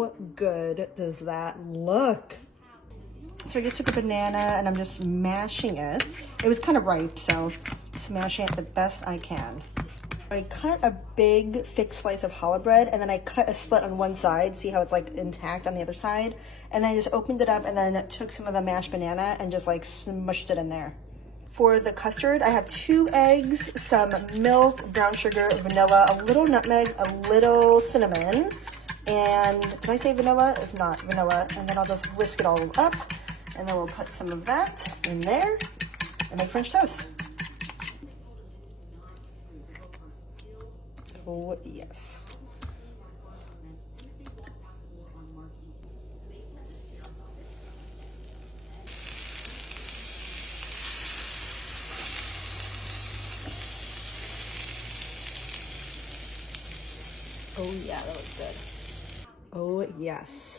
How good does that look? So I just took a banana and I'm just mashing it. It was kind of ripe, so smashing it the best I can. I cut a big thick slice of challah bread and then I cut a slit on one side, see how it's like intact on the other side, and then I just opened it up and then took some of the mashed banana and just like smushed it in there. For the custard, I have 2 eggs, some milk, brown sugar, vanilla, a little nutmeg, a little cinnamon, and did I say vanilla? If not, vanilla. And then I'll just whisk it all up, and then we'll put some of that in there and make French toast. Oh, yes. Oh yeah, that looks good. Oh yes.